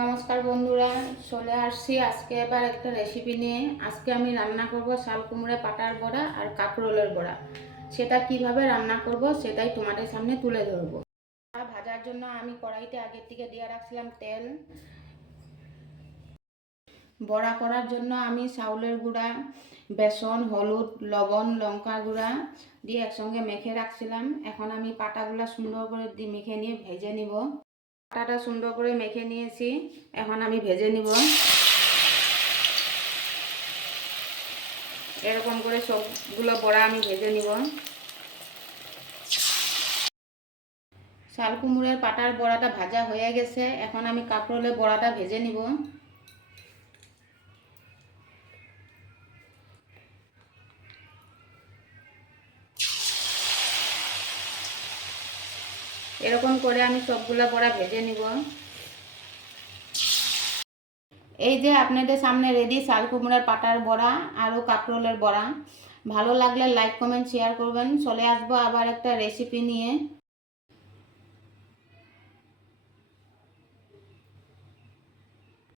নমস্কার বন্ধুরা, চলে আসছি আজকে এবার একটা রেসিপি নিয়ে। আজকে আমি রান্না করব শাল কুমড়ো পাতার বড়া আর কাঁকরোলের বড়া। সেটা কিভাবে রান্না করব সেটাই তোমাদের সামনে তুলে ধরবো। ভাজার জন্য আমি কড়াইতে আগের থেকে দিয়ে রাখছিলাম তেল। বড়া করার জন্য আমি চাউলের গুঁড়া, বেসন, হলুদ, লবণ, লঙ্কা গুঁড়া দিয়ে একসঙ্গে মেখে রাখছিলাম। এখন আমি পাতাগুলো সুন্দর করে মেখে নিয়ে ভেজে নিব। পাতাটা সুন্দর করে মেখে নিয়েছি, এখন আমি ভেজে নিব। এরকম করে সবগুলো বড়া আমি ভেজে নিব। শাল কুমড়োর পাতার বড়াটা ভাজা হয়ে গেছে, এখন আমি কাঁকরোলের বড়াটা ভেজে নিব। এরকম করে আমি সবগুলো বড়া ভেজে নিব। এই যে আপনাদের সামনে রেডি শাল কুমড়োর পাতার বড়া আর কাঁকরোলের বড়া। ভালো লাগলে লাইক, কমেন্ট, শেয়ার করবেন। চলে আসবো আবার একটা রেসিপি নিয়ে।